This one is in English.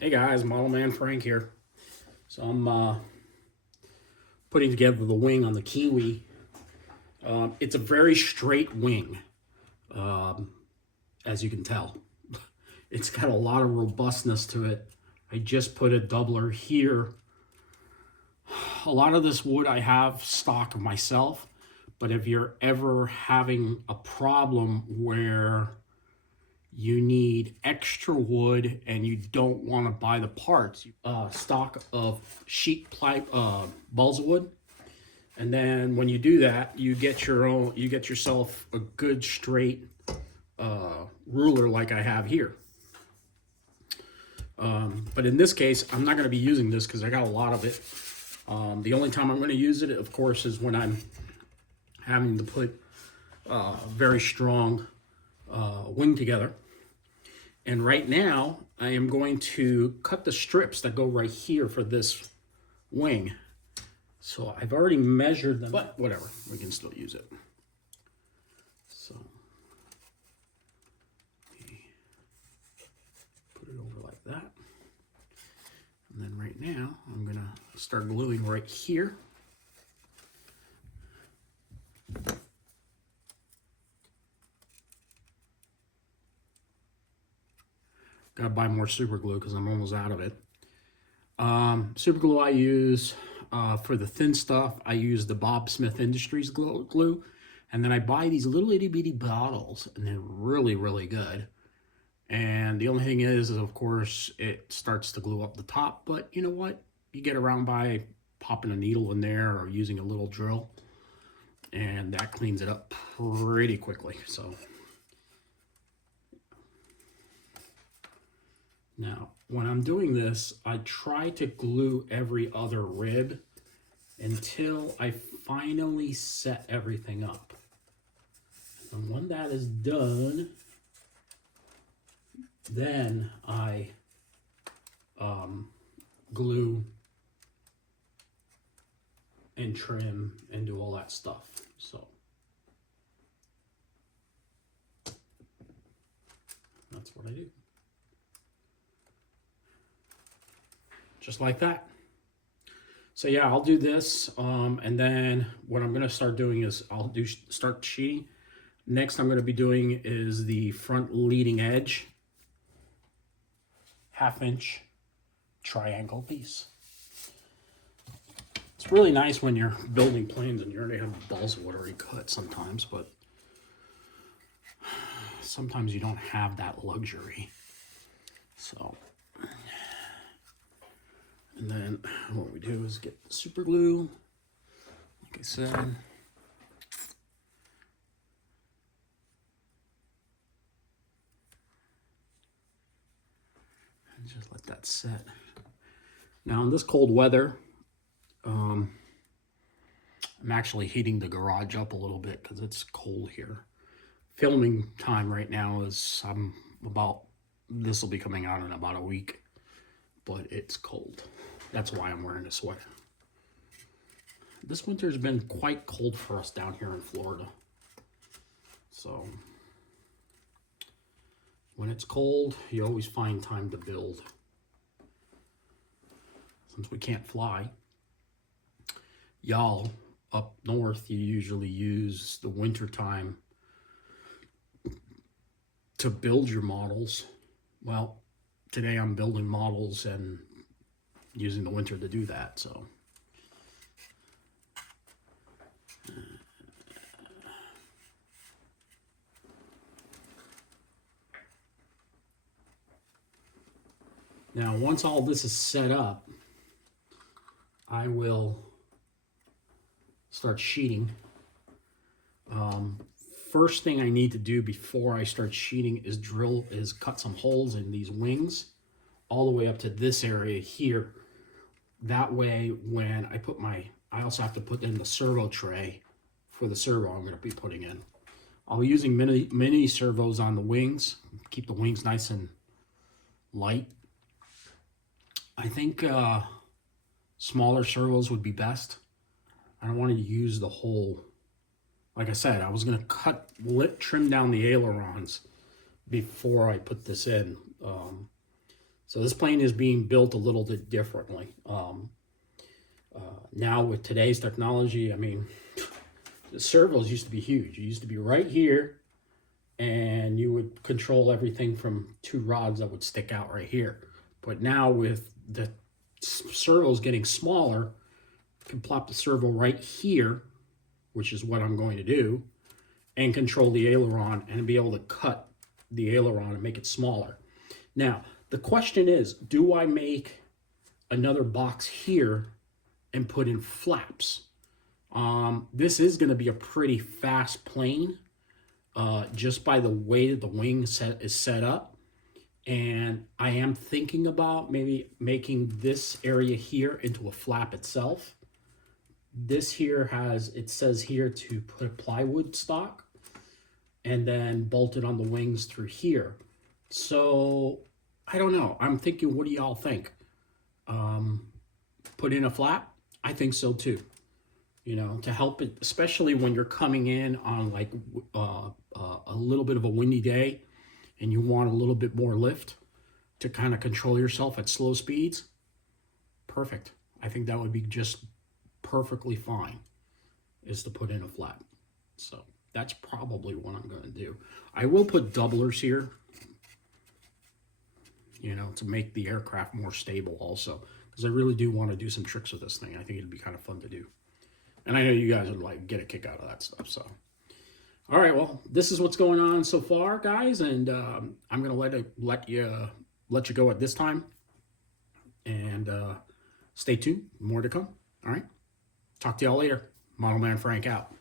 Hey guys, Model Man Frank here. So I'm putting together the wing on the Kiwi. It's a very straight wing, um, as you can tell. It's got a lot of robustness to it. I just put a doubler here. A lot of this wood I have stock of myself, but if you're ever having a problem where you need extra wood and you don't want to buy the parts, stock of sheet ply balsa wood, and then when you do that, you get yourself a good straight ruler like I have here. But in this case, I'm not going to be using this because I got a lot of it. The only time I'm going to use it, of course, is when I'm having to put very strong wing together. And right now, I am going to cut the strips that go right here for this wing. So I've already measured them, but whatever, we can still use it. So put it over like that. And then right now, I'm gonna start gluing right here. Gotta buy more super glue because I'm almost out of it. Super glue I use for the thin stuff, I use the Bob Smith Industries glue. And then I buy these little itty bitty bottles, and they're really, really good. And the only thing is of course, it starts to glue up the top. But you know what? You get around by popping a needle in there or using a little drill, and that cleans it up pretty quickly. So now, when I'm doing this, I try to glue every other rib until I finally set everything up. And when that is done, then I glue and trim and do all that stuff. So that's what I do. Just like that. So yeah, I'll do this, and then what I'm gonna start doing is start sheeting. Next I'm gonna be doing is the front leading edge, 1/2 inch triangle piece. It's really nice when you're building planes and you already have balls of wood already cut sometimes, but sometimes you don't have that luxury. So, and then what we do is get the super glue, like I said. And just let that set. Now in this cold weather, I'm actually heating the garage up a little bit because it's cold here. Filming time right now is this will be coming out in about a week, but it's cold. That's why I'm wearing a sweater. This winter's been quite cold for us down here in Florida. So when it's cold, you always find time to build. Since we can't fly, y'all up north, you usually use the winter time to build your models. Well, today I'm building models and using the winter to do that. So now once all this is set up, I will start sheeting. First thing I need to do before I start sheeting is cut some holes in these wings all the way up to this area here. That way, when I also have to put in the servo tray for the servo I'm going to be putting in. I'll be using mini servos on the wings, keep the wings nice and light. I think smaller servos would be best. I don't want to use the whole, like I said, I was going to trim down the ailerons before I put this in. So this plane is being built a little bit differently. Now with today's technology, I mean, the servos used to be huge. It used to be right here, and you would control everything from two rods that would stick out right here. But now with the servos getting smaller, you can plop the servo right here, which is what I'm going to do, and control the aileron and be able to cut the aileron and make it smaller. Now, the question is, do I make another box here and put in flaps? This is going to be a pretty fast plane, just by the way that the wing is set up. And I am thinking about maybe making this area here into a flap itself. This here it says here to put a plywood stock and then bolt it on the wings through here. So I don't know. I'm thinking, what do y'all think? Put in a flap? I think so too. You know, to help it, especially when you're coming in on like a little bit of a windy day and you want a little bit more lift to kind of control yourself at slow speeds. Perfect. I think that would be just perfectly fine, is to put in a flap. So that's probably what I'm going to do. I will put doublers here, you know, to make the aircraft more stable also, because I really do want to do some tricks with this thing. I think it'd be kind of fun to do. And I know you guys would like get a kick out of that stuff. So, all right, well, this is what's going on so far, guys, and I'm gonna let you go at this time, and stay tuned. More to come. All right, talk to y'all later. Model Man Frank out.